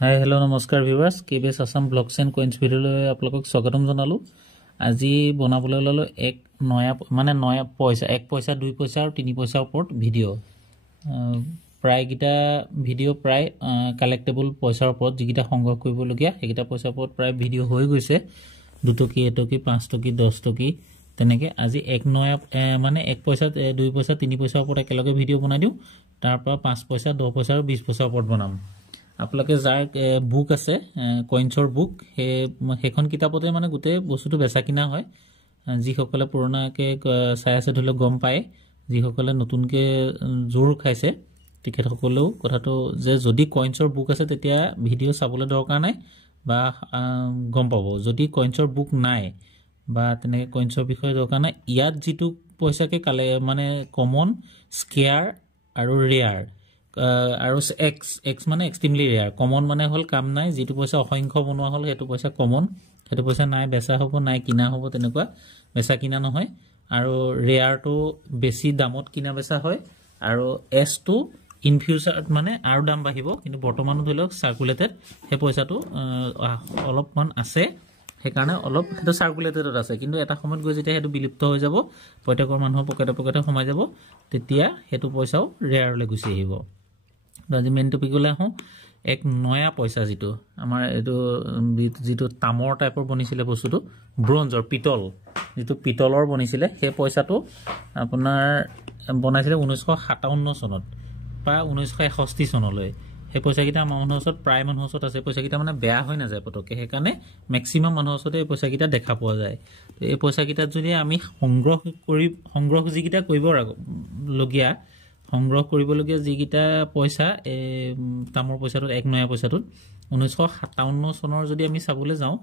Hi hello' নমস্কাৰ viewers কেবিএছ Assam blogs and কইন্স ভিডিঅ'লৈ আপোনালোকক স্বাগতম জনালোঁ। আজি বনাবলৈ ওলালোঁ এক নয়া পইচা 1 পইচা 2 পইচা আৰু 3 পইচাৰ ওপৰত ভিডিঅ' প্ৰায়কেইটা ভিডিঅ' প্ৰায় কালেক্টেবল পইচাৰ ওপৰত যিকেইটা সংগ্ৰহ কৰিবলগীয়া সেইকেইটা পইচাৰ ওপৰত প্ৰায় ভিডিঅ' হৈ গৈছে 2 টকী 1 টকী 5 টকী 10 টকী তেনেকৈ আজি এক নয়া 1 পইচা 2 পইচা 3 পইচাৰ ওপৰত একেলগে ভিডিঅ' বনাই দিওঁ। তাৰপৰা 5 পইচা 10 পইচা আৰু 20 পইচাৰ ওপৰত বনাম। আপোনালোকে যাৰ বুক আছে কইন্সৰ বুক সেইখন কিতাপতে মানে গোটেই বস্তুটো বেচা কিনা হয়। যিসকলে পুৰণাকৈ চাই আছে ধৰি লওক গম পায়, যিসকলে নতুনকৈ জোৰ খাইছে তেখেতসকলেও কথাটো যে যদি কইন্সৰ বুক আছে তেতিয়া ভিডিঅ' চাবলৈ দৰকাৰ নাই বা গম পাব। যদি কইন্সৰ বুক নাই বা তেনেকৈ কইন্সৰ বিষয়ে দৰকাৰ নাই, ইয়াত যিটো পইচাকে মানে কমন, স্কেয়াৰ আৰু ৰেয়াৰ আৰু এক্স মানে এক্সট্ৰিমলি ৰেয়াৰ। কমন মানে হ'ল কাম নাই, যিটো পইচা অসংখ্য বনোৱা হ'ল সেইটো পইচা কমন, সেইটো পইচা নাই বেচা হ'ব নাই কিনা হ'ব, তেনেকুৱা বেচা কিনা নহয়। আৰু ৰেয়াৰটো বেছি দামত কিনা বেচা হয় আৰু এছটো ইন ফিউচাৰত মানে আৰু দাম বাঢ়িব, কিন্তু বৰ্তমানো ধৰি লওক চাৰ্কুলেটেড সেই পইচাটো অলপমান আছে, সেইকাৰণে অলপ সেইটো চাৰ্কুলেটেডত আছে। কিন্তু এটা সময়ত গৈ যেতিয়া সেইটো বিলুপ্ত হৈ যাব, প্ৰত্যেকৰ মানুহৰ পকেটে সোমাই যাব, তেতিয়া সেইটো পইচাও ৰেয়াৰলৈ গুচি আহিব। আজি মেইন টপিকলৈ আহোঁ। এক নয়া পইচা যিটো আমাৰ এইটো যিটো তামৰ টাইপৰ বনিছিলে বস্তুটো, ব্ৰঞ্জৰ পিতল, যিটো পিতলৰ বনিছিলে সেই পইচাটো আপোনাৰ বনাইছিলে 1957 চনত বা 1961 চনলৈ। সেই পইচাকেইটা আমাৰ মানুহৰ ওচৰত প্ৰায় মানুহৰ ওচৰত আছে। পইচাকেইটা মানে বেয়া হৈ নাযায় পটককৈ, সেইকাৰণে মেক্সিমাম মানুহৰ ওচৰতে এই পইচাকেইটা দেখা পোৱা যায়। এই পইচাকেইটাত যদি আমি সংগ্ৰহ যিকেইটা সংগ্ৰহ কৰিবলগীয়া যিকেইটা পইচা তামৰ পইচাটোত এক নয়া পইচাটোত 1957 চনৰ যদি আমি চাবলৈ যাওঁ,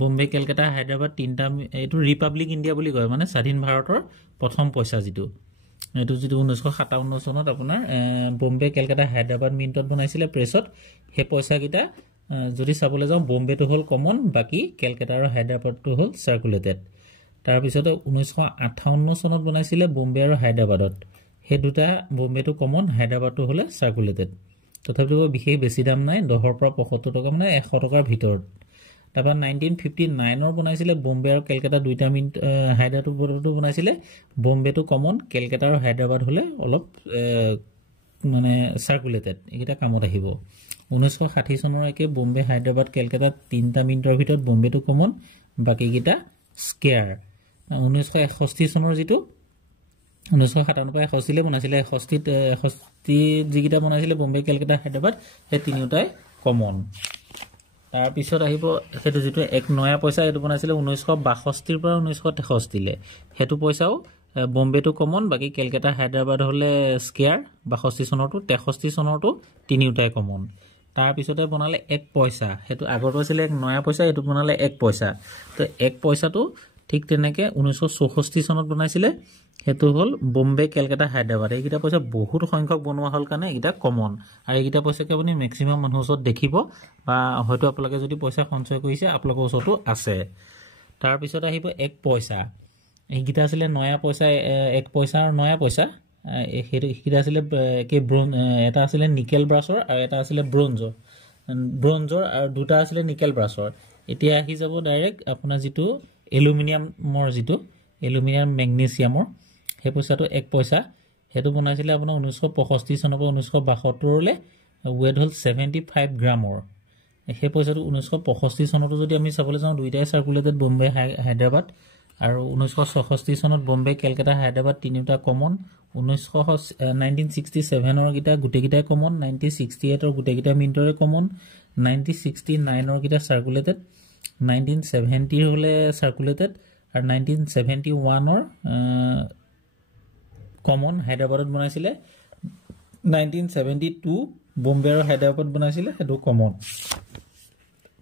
বম্বে কেলকাতা হায়দৰাবাদ তিনিটা, এইটো ৰিপাব্লিক ইণ্ডিয়া বুলি কয়, মানে স্বাধীন ভাৰতৰ প্ৰথম পইচা যিটো 1957 চনত আপোনাৰ বম্বে কেলকাতা হায়দৰাবাদ মিণ্টত বনাইছিলে প্ৰেছত। সেই পইচাকেইটা যদি চাবলৈ যাওঁ, বম্বেটো হ'ল কমন, বাকী কেলকাতা আৰু হায়দৰাবাদটো হ'ল চাৰ্কুলেটেড। তাৰপিছতে 1958 চনত বনাইছিলে বম্বে আৰু হায়দৰাবাদত, সেই দুটা বম্বেটো কমন, হায়দৰাবাদটো হ'লে চাৰ্কুলেটেড। তথাপিও বিশেষ বেছি দাম নাই, 10ৰ পৰা 75 টকা, মানে 100 টকাৰ ভিতৰত। তাৰপৰা 1959 বনাইছিলে বম্বে আৰু কেলকাতা দুইটা হায়দৰাবাদটো বনাইছিলে বম্বেটো কমন, কেলকাতা আৰু হায়দৰাবাদ হ'লে অলপ মানে চাৰ্কুলেটেড, এইকেইটা কামত আহিব। 1960 চনলৈকে বম্বে হায়দৰাবাদ কেলকাতা তিনিটা মিনিটৰ ভিতৰত বম্বেটো কমন, বাকীকেইটা স্কেয়াৰ। 1961 চনৰ যিটো 1957 পৰা 61 বনাইছিলে, 61 যিকেইটা বনাইছিলে বম্বে কেলকাতা হায়দৰাবাদ সেই তিনিওটাই কমন। তাৰপিছত আহিব সেইটো যিটো এক নয়া পইচা, এইটো বনাইছিলে 1962 পৰা 1963। সেইটো পইচাও বম্বেটো কমন, বাকী কেলকাতা হায়দৰাবাদ হ'লে স্কেয়াৰ। 62 চনৰটো 63 চনৰটো তিনিওটাই কমন। তাৰপিছতে বনালে 1 পইচা, সেইটো আগৰটো আছিলে এক নয়া পইচা, এইটো বনালে 1 পইচা। তো 1 পইচাটো ঠিক তেনেকৈ 1964 চনত বনাইছিলে, সেইটো হ'ল বম্বে কেলকাতা হায়দৰাবাদ। এইকেইটা পইচা বহুত সংখ্যক বনোৱা হ'ল কাৰণে এইকেইটা কমন, আৰু এইকেইটা পইচাকে আপুনি মেক্সিমাম মানুহৰ ওচৰত দেখিব, বা হয়তো আপোনালোকে যদি পইচা সঞ্চয় কৰিছে আপোনালোকৰ ওচৰতো আছে। তাৰপিছত আহিব 1 পইচা, এইকেইটা আছিলে নয়া পইচা, 1 পইচা আৰু নয়া পইচা। সেইকেইটা আছিলে এটা আছিলে নিকেল ব্ৰাছৰ আৰু এটা আছিলে ব্ৰঞ্জৰ আৰু দুটা আছিলে নিকেল ব্ৰাছৰ। এতিয়া আহি যাব ডাইৰেক্ট আপোনাৰ যিটো এলুমিনিয়াম মেগনেছিয়ামৰ, সেই পইচাটো 1 পইচা। সেইটো বনাইছিলে আপোনাৰ 1965 চনৰ পৰা 1972লৈ, ৱেট হ'ল 75 গ্ৰামৰ। সেই পইচাটো 1965 চনতো যদি আমি চাবলৈ যাওঁ, দুইটাই চাৰ্কুলেটেড বম্বে হায়দৰাবাদ, আৰু 1964 চনত বম্বে কেলকাতা হায়দৰাবাদ তিনিওটা কমন। 1967 কেইটা গোটেইকেইটাই কমন, 1968 গোটেইকেইটা মিনিটৰে কমন, 1969 কেইটা চাৰ্কুলেটেড, 1970 হ'লে চাৰ্কুলেটেড, আৰু 1971 কমন হায়দৰাবাদত বনাইছিলে, 1972 বম্বে আৰু হায়দৰাবাদ বনাইছিলে, সেইটো কমন।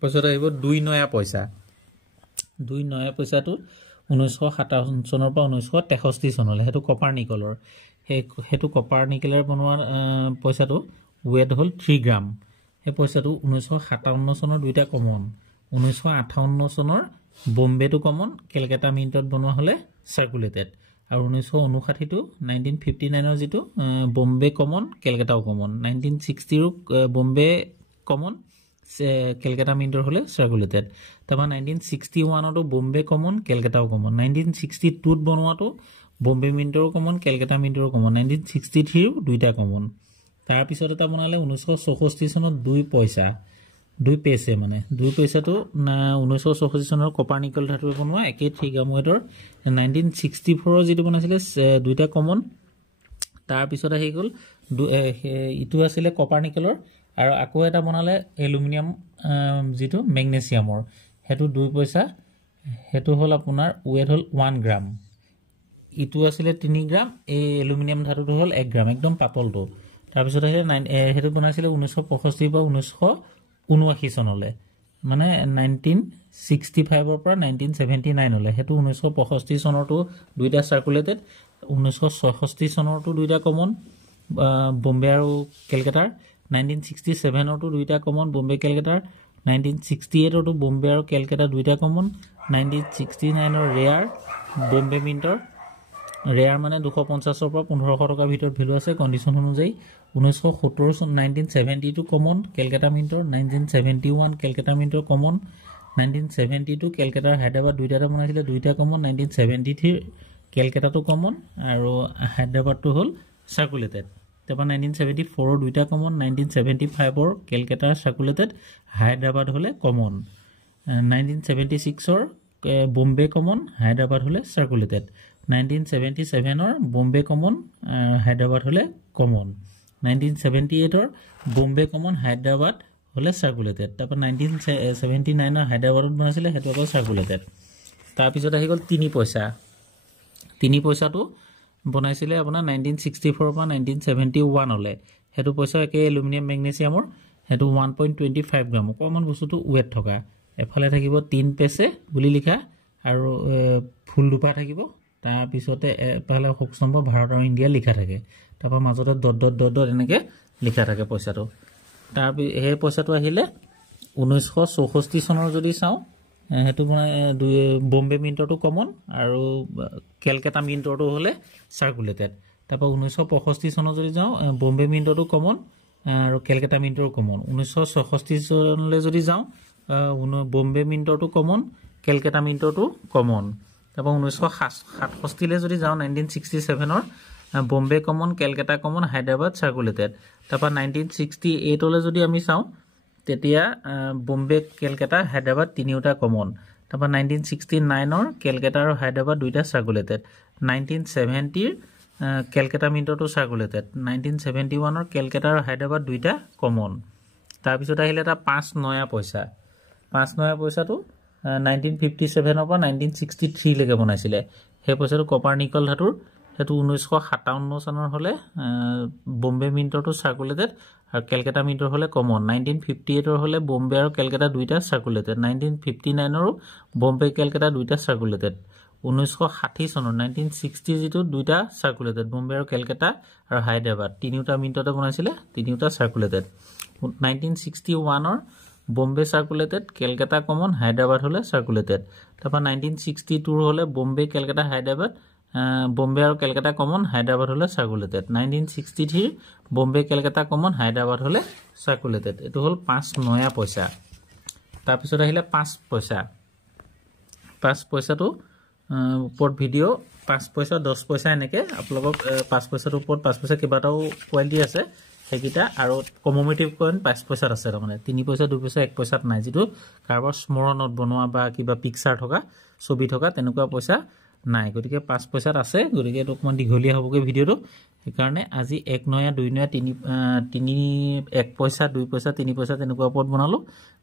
তাৰপিছত আহিব 2 নয়া পইচা। 2 নয়া পইচাটো 1957 চনৰ পৰা 1963 চনলৈ, সেইটো কপাৰ নিকলৰ। সেইটো কপাৰ নিকেলৰ বনোৱা পইচাটো ৱেট হ'ল 3 গ্ৰাম। সেই পইচাটো 1957 চনৰ দুইটা কমন, 1958 চনৰ বম্বেটো কমন, কেলকাতা মিনিটত বনোৱা হ'লে চাৰ্কুলেটেড, আৰু 1959টো 1959 যিটো বম্বে কমন, কেলকাতাও কমন, 1960 বম্বে কমন, কেলকাতা মিন্টৰ হলে সাৰ্কুলেটেড তাৰপৰ 1961 তো বোম্বে কমন কেলকাতাও কমন 1962 বনোৱাটো বোম্বে মিন্টৰ কমন কেলকাতা মিন্টৰ কমন 1963 দুইটা কমন তাৰ পিছত এটা বনালে 1964 চনত 2 পইচা 2 পেছে মানে 2 পইচাটো 1964 চনৰ কপাৰনিকাল ধাতুৰে বনোৱা একে থ্ৰিগাময়েডৰ 1964 যেটো বনাইছিলে দুইটা কমন তাৰ পিছত আহি গল ইটো আছিল কপাৰনিকালৰ আৰু আকৌ এটা বনালে এলুমিনিয়াম যেটো ম্যাগনেসিয়ামৰ হেতু 2 পইচা হেতু হল আপোনাৰ ওয়েট হল 1 গ্ৰাম ইটো আছিল 3 গ্ৰাম এই এলুমিনিয়াম ধাতুটো হল 1 গ্ৰাম একদম পাতলটো তাৰ পিছত আহিলে হেতু বনাইছিল 1965 বা 1979 চনলে মানে 1965 পৰা 1979 হলে হেতু 1965 চনৰটো দুইটা সাৰ্কুলেটেড 1966 চনৰটো দুইটা কমন বোম্বে আৰু কেলকাতাৰ 1967 অটো দুইটা কমন বোম্বে কেলকাতাৰ 1968 অটো বোম্বে আৰু কেলকাতা দুইটা কমন 1969 অৰ ৰেয়াৰ বোম্বে মিন্টৰ ৰেয়াৰ মানে 250 পৰা 1500 টকা ভিতৰত ভ্যালু আছে কন্ডিশন অনুযায়ী 1970 1972 কমন কেলকাতা মিন্টৰ 1971 কেলকাতা মিন্টৰ কমন 1972 কেলকাতাৰ হায়দৰাবাদ দুইটা বনাইছিলে দুইটা কমন 1973 কেলকাতাটো কমন আৰু হায়দৰাবাদটো হল সার্কুলেটেড তারপর 1974 দুইটা কমন 1975 কেলকাতার সার্কুলেটেড হায়দরাবাদ হলে কমন 1976 বোম্বে কমন হায়দরাবাদ হলে সার্কুলেটেড 1977 বোম্বে কমন হায়দরাবাদ হলে কমন 1978 বোম্বে কমন হায়দরাবাদ হলে সার্কুলেটেড তারপর 1979 হায়দরাবাদত বনাইছিলে হেতু আকৌ সার্কুলেটেড তাৰ পিছত আহি গল 3 পইচা 3 পইচাটো বনাইছিলে আপোনাৰ 1964 পৰা 1971 হলে হেতু পইচা একে এলুমিনিয়াম ম্যাগনেসিয়ামৰ হেতু 1.25 গ্ৰাম কমন বস্তুটো ওয়েট থকা এফালে থাকিব 3 পেছে বুলি লিখা আৰু ফুল দুপা থাকিব তাৰ পিছতে এফালে হকস্তম্ভ ভাৰত আৰু ইণ্ডিয়া লিখা থাকে তাৰপা মাজতে ডট এনেকে লিখা থাকে পইচাটো তাৰ এই পইচাটো আহিলে 1964 চনৰ যদি চাও হেতু বোম্বে মিন্টৰটো কমন আৰু কেলকাতা মিন্টৰটো হলে সাৰ্কুলেটেড তাৰপৰ 1965 চনত যদি যাও বোম্বে মিন্টৰটো কমন আৰু কেলকাতা মিন্টৰ কমন 1966 চনলে যদি যাও বোম্বে মিন্টৰটো কমন কেলকাতা মিন্টৰটো কমন তারপর 1967 লে যদি যাও 1967 Bombay common Calcutta common Hyderabad circulated তারপর 1968 লে যদি আমি চাও তেতিয়া বোম্বে কেলকাতা হায়দরাবাদ তিনিওটা কমন তারপর 1969 কেলকাতা আৰু হায়দৰাবাদ দুইটা সাৰ্কুলেটেড 1970 কেলকাতা মিন্টৰটো সাৰ্কুলেটেড 1971 কেলকাতা আৰু হায়দৰাবাদ দুইটা কমন তাৰ পিছত আহিলে এটা 5 নয়া পইচাটো 1957 পৰা 1963 লৈকে বনাইছিলে সেই পইচাটো কপাৰনিকাল ধাতুৰ হেতু 1957 চনৰ হলে বোম্বে মিন্টৰটো সাৰ্কুলেটেড আৰু কেলকাতা মিন্টৰ হলে কমন 1958 হলে বোম্বে আৰু কেলকাতা দুইটা সাৰ্কুলেটেড 1959 বোম্বে কেলকাতা দুইটা সাৰ্কুলেটেড 1960 চনৰ 1960 যেটো দুইটা সাৰ্কুলেটেড বোম্বে আৰু কেলকাতা আৰু হায়দৰাবাদ তিনিটা মিন্টতে বনাইছিলে তিনিটা সাৰ্কুলেটেড 1961 বোম্বে সাৰ্কুলেটেড কেলকাতা কমন হায়দৰাবাদ হলে সাৰ্কুলেটেড তাৰপৰ 1962 হলে বোম্বে কেলকাতা হায়দৰাবাদ বোম্বে আৰু কেলকাতা কমন হায়দৰাবাদ হলে সাৰ্কুলেটেড 1963 বোম্বে কেলকাতা কমন হায়দৰাবাদ হলে সাৰ্কুলেটেড এটো হল 5 নয়া পইচা তাৰ পিছত আহিলে 5 পইচাটো উপৰত ভিডিও 5 পইচা 10 পইচা এনেকে আপোনালোকক 5 পইচাৰ ওপৰত 5 পইচা কিবাটাও কোৱালিটি আছে হেকিটা আৰু কমোমেটিভ কইন 5 পইচাত আছে মানে 3 পইচা 2 পইচা 1 পইচাত নাই যেটো কাৰোবাৰ স্মৰণত বনোৱা বা কিবা পিকচাৰ থকা ছবি থকা তেনেকুৱা পইচা নাই গতিকে 5 পইচাত আছে গতিকে এটো অকমান দীঘলীয়া হ'বগে ভিডিওটো সেইকাৰণে আজি 1 নয়া 2 নয়া 3 1 পইচা 2 পইচা 3 পইচা তেনেকুৱা ওপৰত বনালো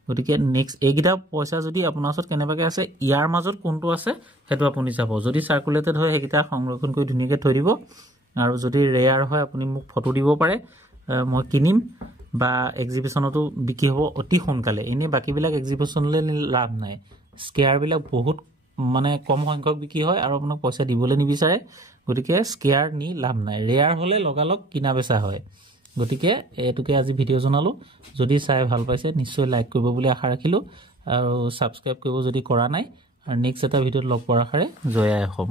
গতিকে নেক্সট এইগিটা পইচা যদি আপোনাৰ ওচৰত কেনেবাকে আছে ইয়াৰ মাজত কোনটো আছে হেতু আপুনি চাব যদি সাৰ্কুলেটেড হয় হেকিটা সংৰক্ষণ কৰি ধুনিয়াকে থৈ দিব আৰু যদি ৰেয়াৰ হয় আপুনি মোক ফটো দিব পাৰে মই কিনিম বা এক্সিবিশনতো বিকি হ'ব অতি সোনকালে এনে বাকিবিলাক এক্সিবিশনলে লাভ নাই স্কেয়াৰ বিলাক বহুত মানে কম সংখ্যক বিকি হয় আৰু আপোনাক পইচা দিবলৈ নিবিচাৰে গতিকে স্কেয়াৰ নি লাভ নাই ৰেয়াৰ হলে লগালক কিনা বেচা হয় গতিকে এটুকে আজি ভিডিও জনালো যদি চাই ভাল পাইছে নিশ্চয় লাইক কৰিব বুলি আশা ৰাখিলো আৰু সাবস্ক্ৰাইব কৰিব যদি কৰা নাই আৰু নেক্সট এটা ভিডিওত লগ পোৱাৰ আশাৰে জয় আই অসম।